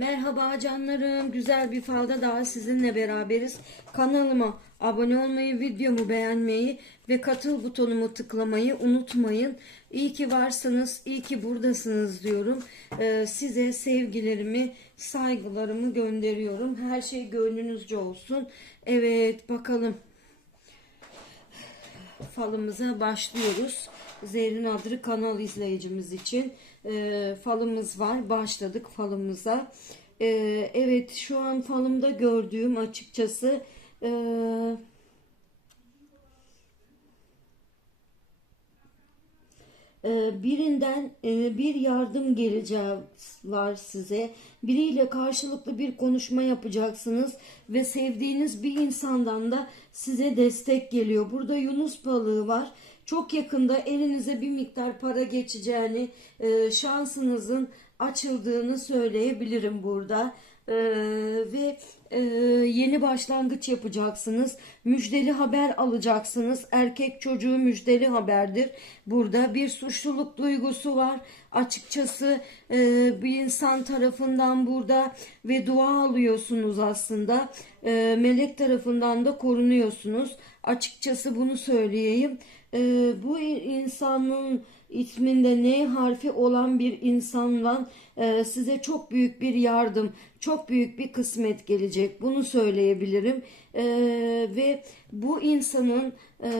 Merhaba canlarım. Güzel bir falda daha sizinle beraberiz. Kanalıma abone olmayı, videomu beğenmeyi ve katıl butonumu tıklamayı unutmayın. İyi ki varsınız, iyi ki buradasınız diyorum. Ee, size sevgilerimi, saygılarımı gönderiyorum. Her şey gönlünüzce olsun. Evet bakalım falımıza başlıyoruz. Zerrin Adrı kanal izleyicimiz için e, falımız var. Başladık falımıza. E, evet şu an falımda gördüğüm açıkçası e, e, birinden e, bir yardım geleceği var size. Biriyle karşılıklı bir konuşma yapacaksınız ve sevdiğiniz bir insandan da size destek geliyor. Burada Yunus balığı var. Çok yakında elinize bir miktar para geçeceğini, e, şansınızın açıldığını söyleyebilirim burada. Ee, ve e, yeni başlangıç yapacaksınız. Müjdeli haber alacaksınız. Erkek çocuğu müjdeli haberdir. Burada bir suçluluk duygusu var. Açıkçası e, bir insan tarafından burada ve dua alıyorsunuz aslında. E, melek tarafından da korunuyorsunuz. Açıkçası bunu söyleyeyim. E, bu insanın isminde N harfi olan bir insandan e, size çok büyük bir yardım, çok büyük bir kısmet gelecek. Bunu söyleyebilirim. E, ve bu insanın e,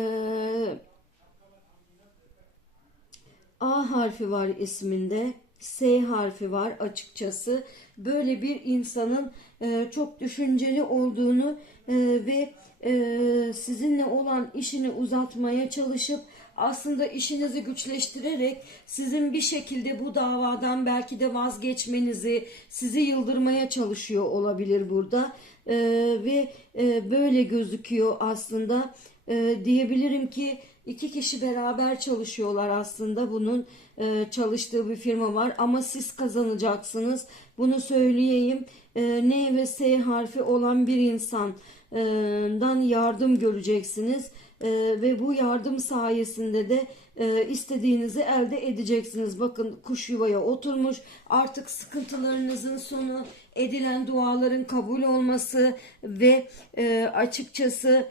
A harfi var isminde. S harfi var açıkçası. Böyle bir insanın e, çok düşünceli olduğunu e, ve e, sizinle olan işini uzatmaya çalışıp aslında işinizi güçleştirerek sizin bir şekilde bu davadan belki de vazgeçmenizi, sizi yıldırmaya çalışıyor olabilir burada. E, ve e, böyle gözüküyor aslında. E, diyebilirim ki iki kişi beraber çalışıyorlar aslında bunun e, çalıştığı bir firma var ama siz kazanacaksınız. Bunu söyleyeyim. E, N ve S harfi olan bir insandan yardım göreceksiniz. E, ve bu yardım sayesinde de e, istediğinizi elde edeceksiniz. Bakın kuş yuvaya oturmuş. Artık sıkıntılarınızın sonu edilen duaların kabul olması ve e, açıkçası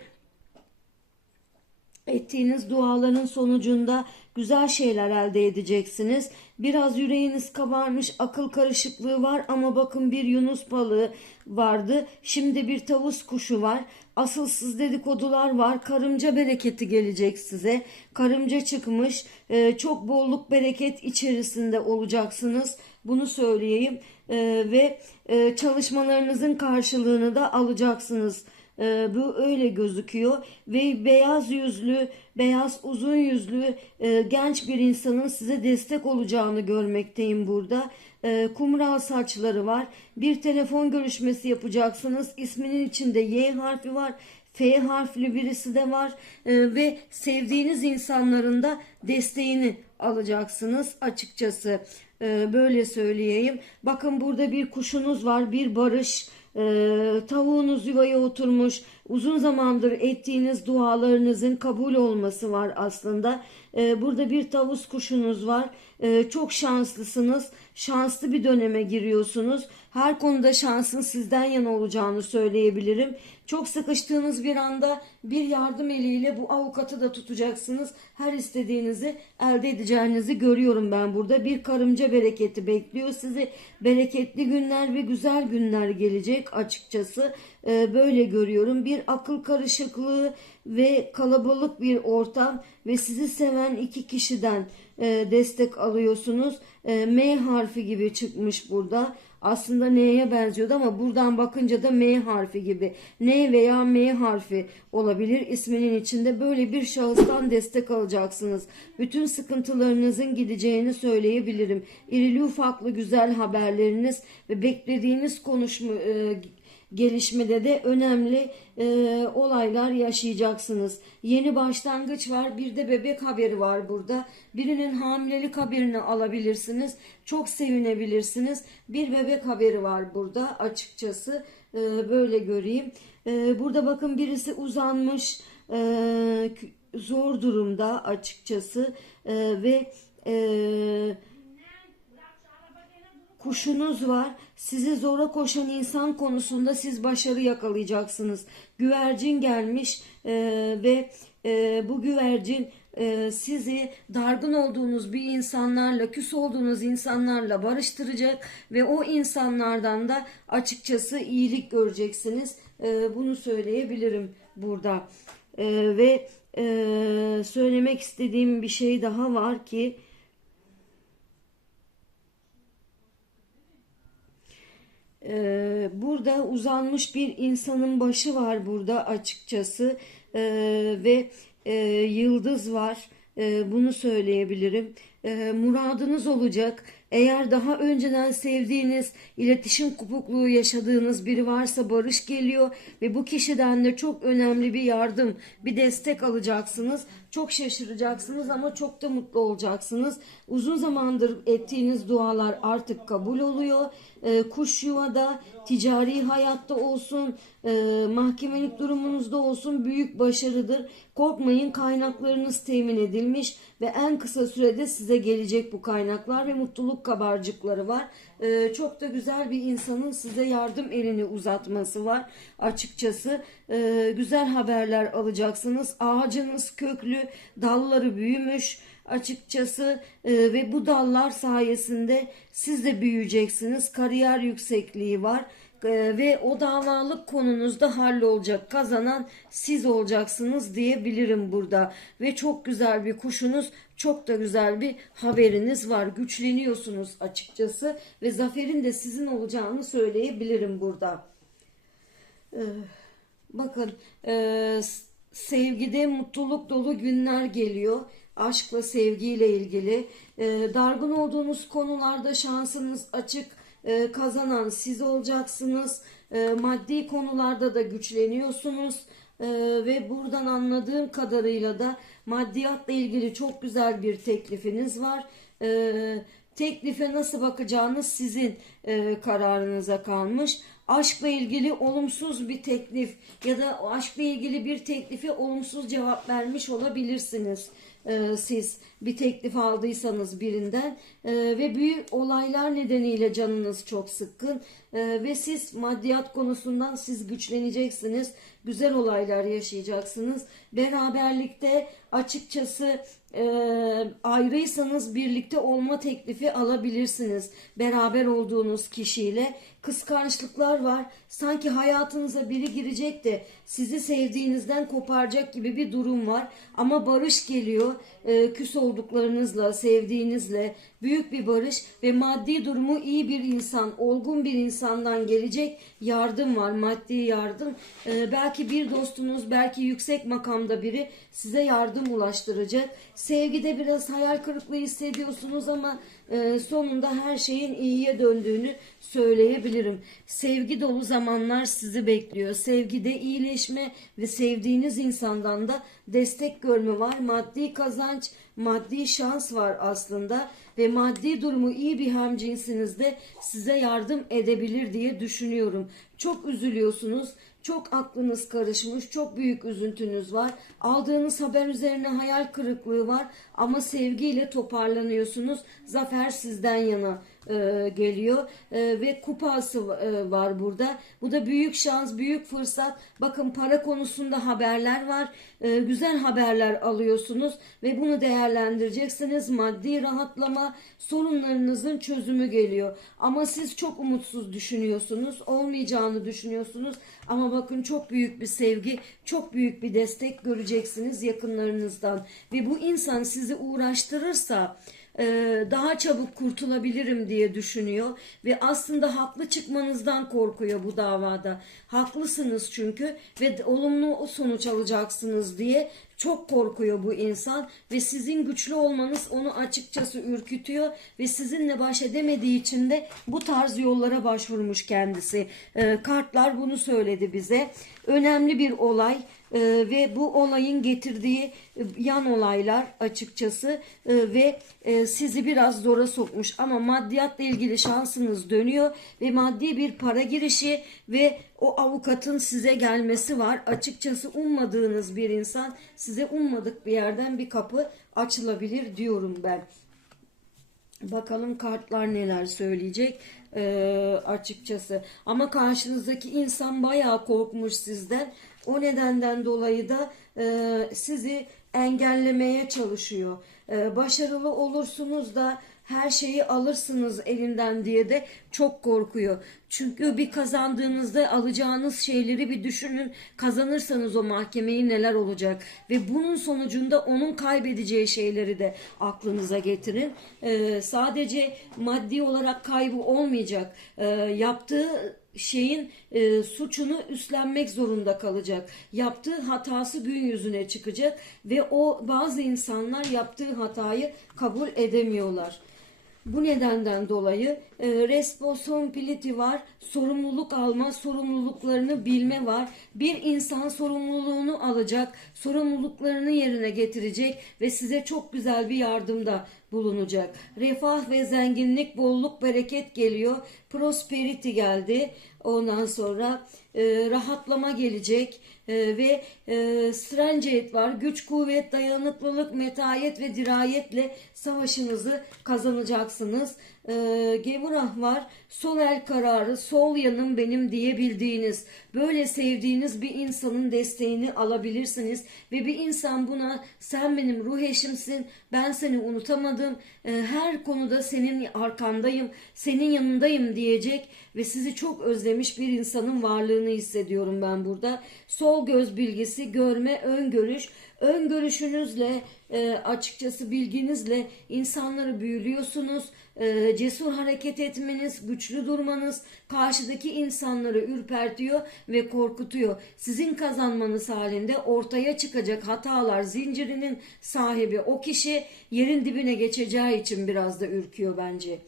ettiğiniz duaların sonucunda güzel şeyler elde edeceksiniz. Biraz yüreğiniz kabarmış, akıl karışıklığı var ama bakın bir yunus balığı vardı. Şimdi bir tavus kuşu var. Asılsız dedikodular var. Karımca bereketi gelecek size. Karımca çıkmış. Ee, çok bolluk bereket içerisinde olacaksınız. Bunu söyleyeyim. Ee, ve e, çalışmalarınızın karşılığını da alacaksınız. Ee, bu öyle gözüküyor ve beyaz yüzlü, beyaz uzun yüzlü e, genç bir insanın size destek olacağını görmekteyim burada. E, kumral saçları var. Bir telefon görüşmesi yapacaksınız. İsminin içinde Y harfi var. F harfli birisi de var E, ve sevdiğiniz insanların da desteğini alacaksınız açıkçası. E, böyle söyleyeyim. Bakın burada bir kuşunuz var, bir barış. Ee, tavuğunuz yuvaya oturmuş. Uzun zamandır ettiğiniz dualarınızın kabul olması var aslında. Ee, burada bir tavus kuşunuz var. Ee, çok şanslısınız. Şanslı bir döneme giriyorsunuz. Her konuda şansın sizden yana olacağını söyleyebilirim. Çok sıkıştığınız bir anda bir yardım eliyle bu avukatı da tutacaksınız. Her istediğinizi elde edeceğinizi görüyorum ben burada. Bir karımca bereketi bekliyor sizi. Bereketli günler ve güzel günler gelecek açıkçası. Ee, böyle görüyorum. Bir akıl karışıklığı ve kalabalık bir ortam ve sizi seven iki kişiden e, destek alıyorsunuz. E, M harfi gibi çıkmış burada. Aslında N'ye benziyordu ama buradan bakınca da M harfi gibi. N veya M harfi olabilir. İsminin içinde böyle bir şahıstan destek alacaksınız. Bütün sıkıntılarınızın gideceğini söyleyebilirim. İrili ufaklı güzel haberleriniz ve beklediğiniz konuşma e, gelişmede de önemli e, olaylar yaşayacaksınız. Yeni başlangıç var. Bir de bebek haberi var burada. Birinin hamilelik haberini alabilirsiniz. Çok sevinebilirsiniz. Bir bebek haberi var burada açıkçası. E, böyle göreyim. E, burada bakın birisi uzanmış. E, zor durumda açıkçası. E, ve e, kuşunuz var. Sizi zora koşan insan konusunda siz başarı yakalayacaksınız. Güvercin gelmiş e, ve e, bu güvercin e, sizi dargın olduğunuz bir insanlarla, küs olduğunuz insanlarla barıştıracak ve o insanlardan da açıkçası iyilik göreceksiniz. E, bunu söyleyebilirim burada. E, ve e, söylemek istediğim bir şey daha var ki Ee, burada uzanmış bir insanın başı var burada açıkçası. Ee, ve e, yıldız var. Ee, bunu söyleyebilirim Ee, muradınız olacak. Eğer daha önceden sevdiğiniz iletişim kopukluğu yaşadığınız biri varsa barış geliyor ve bu kişiden de çok önemli bir yardım bir destek alacaksınız. Çok şaşıracaksınız ama çok da mutlu olacaksınız. Uzun zamandır ettiğiniz dualar artık kabul oluyor. E, kuş yuvada, ticari hayatta olsun, e, mahkemelik durumunuzda olsun büyük başarıdır. Korkmayın kaynaklarınız temin edilmiş ve en kısa sürede size gelecek bu kaynaklar ve mutluluk kabarcıkları var. E, çok da güzel bir insanın size yardım elini uzatması var açıkçası. E, güzel haberler alacaksınız. Ağacınız köklü, dalları büyümüş açıkçası e, ve bu dallar sayesinde siz de büyüyeceksiniz. Kariyer yüksekliği var ve o davalık konunuzda hallolacak. Kazanan siz olacaksınız diyebilirim burada. Ve çok güzel bir kuşunuz, çok da güzel bir haberiniz var. Güçleniyorsunuz açıkçası ve zaferin de sizin olacağını söyleyebilirim burada. Ee, Bakın e, sevgide mutluluk dolu günler geliyor. Aşkla sevgiyle ilgili. E, dargın olduğunuz konularda şansınız açık. E, kazanan siz olacaksınız. E, maddi konularda da güçleniyorsunuz. E, ve buradan anladığım kadarıyla da maddiyatla ilgili çok güzel bir teklifiniz var. E, teklife nasıl bakacağınız sizin e, kararınıza kalmış aşkla ilgili olumsuz bir teklif ya da aşkla ilgili bir teklife olumsuz cevap vermiş olabilirsiniz e, siz bir teklif aldıysanız birinden. E, ve büyük olaylar nedeniyle canınız çok sıkkın e, ve siz maddiyat konusundan siz güçleneceksiniz güzel olaylar yaşayacaksınız. Beraberlikte açıkçası e, ayrıysanız birlikte olma teklifi alabilirsiniz. Beraber olduğunuz kişiyle. Kıskançlıklar var. Sanki hayatınıza biri girecek de sizi sevdiğinizden koparacak gibi bir durum var. Ama barış geliyor. E, küs olduklarınızla sevdiğinizle büyük bir barış ve maddi durumu iyi bir insan olgun bir insandan gelecek yardım var maddi yardım E, belki bir dostunuz belki yüksek makamda biri size yardım ulaştıracak sevgide biraz hayal kırıklığı hissediyorsunuz ama e, sonunda her şeyin iyiye döndüğünü söyleyebilirim. Sevgi dolu zamanlar sizi bekliyor. Sevgide iyileşme ve sevdiğiniz insandan da destek görme var. Maddi kazanç, maddi şans var aslında ve maddi durumu iyi bir hemcinsiniz de size yardım edebilir diye düşünüyorum. Çok üzülüyorsunuz. Çok aklınız karışmış, çok büyük üzüntünüz var. Aldığınız haber üzerine hayal kırıklığı var ama sevgiyle toparlanıyorsunuz. Zafer sizden yana e, geliyor E, ve kupası e, var burada. Bu da büyük şans, büyük fırsat. Bakın para konusunda haberler var. E, güzel haberler alıyorsunuz ve bunu değerlendireceksiniz. Maddi rahatlama, sorunlarınızın çözümü geliyor. Ama siz çok umutsuz düşünüyorsunuz. Olmayacağını düşünüyorsunuz. Ama bakın çok büyük bir sevgi, çok büyük bir destek göreceksiniz yakınlarınızdan. Ve bu insan sizi uğraştırırsa daha çabuk kurtulabilirim diye düşünüyor ve aslında haklı çıkmanızdan korkuyor bu davada. Haklısınız çünkü ve olumlu sonuç alacaksınız diye çok korkuyor bu insan ve sizin güçlü olmanız onu açıkçası ürkütüyor ve sizinle baş edemediği için de bu tarz yollara başvurmuş kendisi. E, kartlar bunu söyledi bize. Önemli bir olay e, ve bu olayın getirdiği e, yan olaylar açıkçası e, ve e, sizi biraz zora sokmuş ama maddiyatla ilgili şansınız dönüyor ve maddi bir para girişi ve o avukatın size gelmesi var. Açıkçası ummadığınız bir insan size ummadık bir yerden bir kapı açılabilir diyorum ben. Bakalım kartlar neler söyleyecek ee, açıkçası. Ama karşınızdaki insan bayağı korkmuş sizden. O nedenden dolayı da e, sizi engellemeye çalışıyor. Ee, başarılı olursunuz da her şeyi alırsınız elinden diye de çok korkuyor. Çünkü bir kazandığınızda alacağınız şeyleri bir düşünün. Kazanırsanız o mahkemeyi neler olacak ve bunun sonucunda onun kaybedeceği şeyleri de aklınıza getirin. Ee, sadece maddi olarak kaybı olmayacak. Ee, yaptığı şeyin e, suçunu üstlenmek zorunda kalacak. Yaptığı hatası gün yüzüne çıkacak ve o bazı insanlar yaptığı hatayı kabul edemiyorlar. Bu nedenden dolayı e, responsibility var, sorumluluk alma, sorumluluklarını bilme var. Bir insan sorumluluğunu alacak, sorumluluklarını yerine getirecek ve size çok güzel bir yardımda bulunacak. Refah ve zenginlik, bolluk, bereket geliyor. Prosperity geldi. Ondan sonra e, rahatlama gelecek e, ve e, Strangeet var. Güç, kuvvet, dayanıklılık, metayet ve dirayetle savaşınızı kazanacaksınız. E, Gevurah var. Sol el kararı, sol yanım benim diyebildiğiniz, böyle sevdiğiniz bir insanın desteğini alabilirsiniz ve bir insan buna sen benim ruh eşimsin, ben seni unutamadım, e, her konuda senin arkandayım, senin yanındayım diyecek ve sizi çok özlemiş bir insanın varlığını hissediyorum ben burada. Sol göz bilgisi, görme, öngörüş, öngörüşünüzle e, açıkçası bilginizle insanları büyülüyorsunuz. E, cesur hareket etmeniz, güçlü durmanız karşıdaki insanları ürpertiyor ve korkutuyor. Sizin kazanmanız halinde ortaya çıkacak hatalar zincirinin sahibi o kişi yerin dibine geçeceği için biraz da ürküyor bence.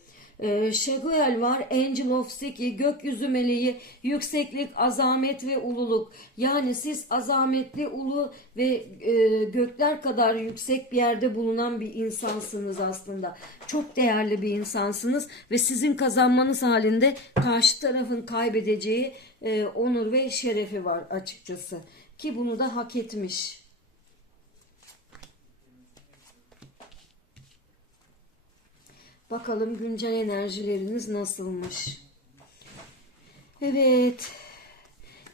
Ee, Şeguel var, Angel of Siki, gökyüzü meleği, yükseklik, azamet ve ululuk. Yani siz azametli, ulu ve e, gökler kadar yüksek bir yerde bulunan bir insansınız aslında. Çok değerli bir insansınız ve sizin kazanmanız halinde karşı tarafın kaybedeceği e, onur ve şerefi var açıkçası. Ki bunu da hak etmiş. Bakalım güncel enerjileriniz nasılmış? Evet.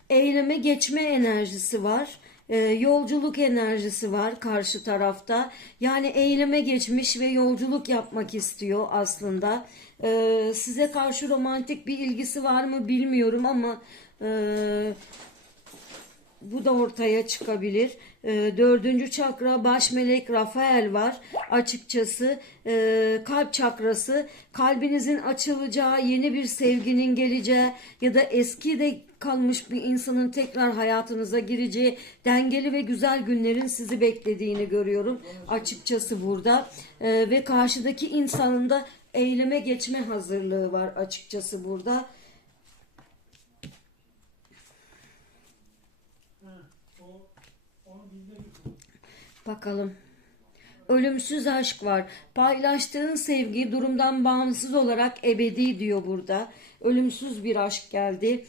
Eyleme geçme enerjisi var. Ee, yolculuk enerjisi var karşı tarafta. Yani eyleme geçmiş ve yolculuk yapmak istiyor aslında. Ee, size karşı romantik bir ilgisi var mı bilmiyorum ama e, bu da ortaya çıkabilir. E, dördüncü çakra baş melek Rafael var. Açıkçası e, kalp çakrası kalbinizin açılacağı yeni bir sevginin geleceği ya da eski de kalmış bir insanın tekrar hayatınıza gireceği dengeli ve güzel günlerin sizi beklediğini görüyorum. Açıkçası burada E, ve karşıdaki insanın da eyleme geçme hazırlığı var açıkçası burada. Bakalım. Ölümsüz aşk var. Paylaştığın sevgi durumdan bağımsız olarak ebedi diyor burada. Ölümsüz bir aşk geldi.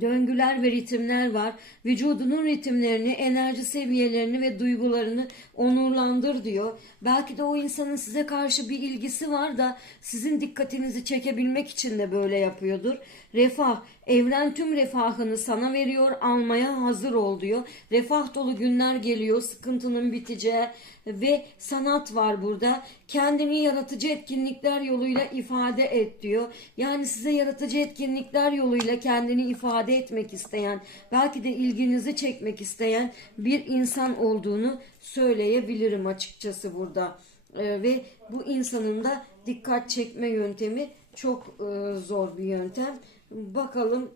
Döngüler ve ritimler var. Vücudunun ritimlerini, enerji seviyelerini ve duygularını onurlandır diyor. Belki de o insanın size karşı bir ilgisi var da sizin dikkatinizi çekebilmek için de böyle yapıyordur. Refah, evren tüm refahını sana veriyor, almaya hazır ol diyor. Refah dolu günler geliyor, sıkıntının biteceği ve sanat var burada. Kendini yaratıcı etkinlikler yoluyla ifade et diyor. Yani size yaratıcı etkinlikler yoluyla kendini ifade etmek isteyen, belki de ilginizi çekmek isteyen bir insan olduğunu söyleyebilirim açıkçası burada. Ee, ve bu insanın da dikkat çekme yöntemi çok e, zor bir yöntem. Bakalım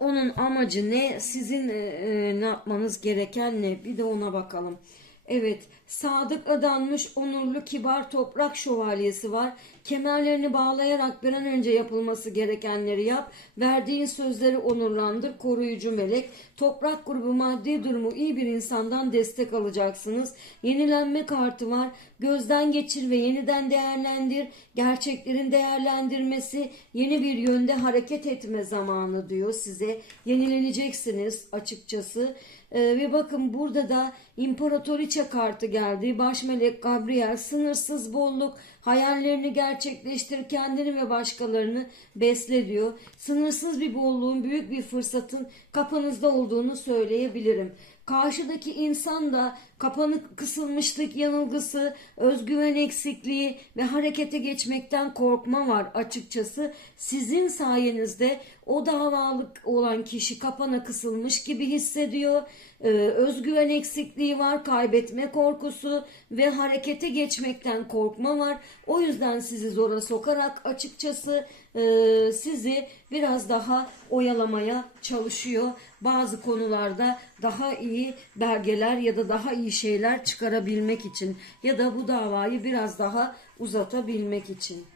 onun amacı ne? Sizin e, e, ne yapmanız gereken ne? Bir de ona bakalım. Evet, sadık adanmış, onurlu, kibar toprak şövalyesi var. Kemerlerini bağlayarak bir an önce yapılması gerekenleri yap. Verdiğin sözleri onurlandır. Koruyucu melek. Toprak grubu maddi durumu iyi bir insandan destek alacaksınız. Yenilenme kartı var. Gözden geçir ve yeniden değerlendir. Gerçeklerin değerlendirmesi, yeni bir yönde hareket etme zamanı diyor size. Yenileneceksiniz açıkçası. Ee, ve bakın burada da İmparatoriçe kartı geldi. Baş melek Gabriel sınırsız bolluk, hayallerini gerçekleştir, kendini ve başkalarını besle diyor. Sınırsız bir bolluğun, büyük bir fırsatın kapınızda olduğunu söyleyebilirim. Karşıdaki insan da kapanık kısılmışlık yanılgısı, özgüven eksikliği ve harekete geçmekten korkma var açıkçası. Sizin sayenizde o davalık olan kişi kapana kısılmış gibi hissediyor. Ee, özgüven eksikliği var, kaybetme korkusu ve harekete geçmekten korkma var. O yüzden sizi zora sokarak açıkçası e, sizi biraz daha oyalamaya çalışıyor. Bazı konularda daha iyi belgeler ya da daha iyi şeyler çıkarabilmek için ya da bu davayı biraz daha uzatabilmek için.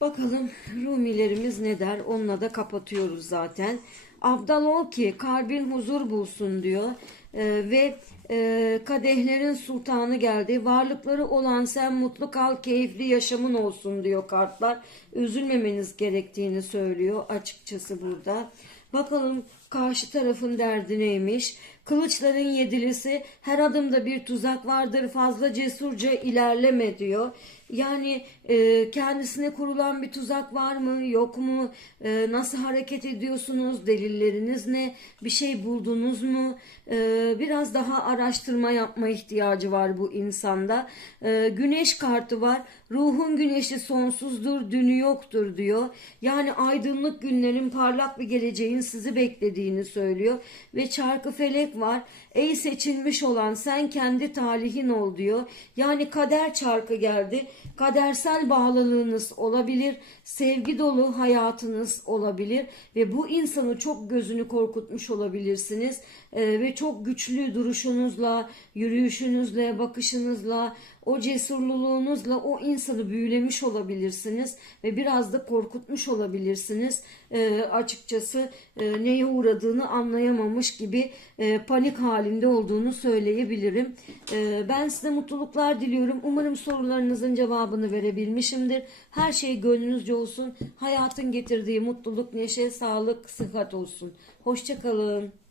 Bakalım Rumilerimiz ne der? Onunla da kapatıyoruz zaten. Abdal ol ki kalbin huzur bulsun diyor. Ee, ve e, kadehlerin sultanı geldi. Varlıkları olan sen mutlu kal, keyifli yaşamın olsun diyor kartlar. Üzülmemeniz gerektiğini söylüyor açıkçası burada. Bakalım karşı tarafın derdi neymiş? Kılıçların yedilisi her adımda bir tuzak vardır fazla cesurca ilerleme diyor. Yani e, kendisine kurulan bir tuzak var mı yok mu E, nasıl hareket ediyorsunuz delilleriniz ne bir şey buldunuz mu E, biraz daha araştırma yapma ihtiyacı var bu insanda. E, güneş kartı var ruhun güneşi sonsuzdur dünü yoktur diyor. Yani aydınlık günlerin parlak bir geleceğin sizi beklediğini söylüyor ve çarkı felek var. Ey seçilmiş olan sen kendi talihin ol diyor. Yani kader çarkı geldi. Kadersel bağlılığınız olabilir. Sevgi dolu hayatınız olabilir. Ve bu insanı çok gözünü korkutmuş olabilirsiniz. Ee, ve çok güçlü duruşunuzla, yürüyüşünüzle, bakışınızla, o cesurluluğunuzla o insanı büyülemiş olabilirsiniz ve biraz da korkutmuş olabilirsiniz. Ee, açıkçası e, neye uğradığını anlayamamış gibi e, panik halinde olduğunu söyleyebilirim. Ee, ben size mutluluklar diliyorum. Umarım sorularınızın cevabını verebilmişimdir. Her şey gönlünüzce olsun. Hayatın getirdiği mutluluk, neşe, sağlık, sıhhat olsun. Hoşçakalın.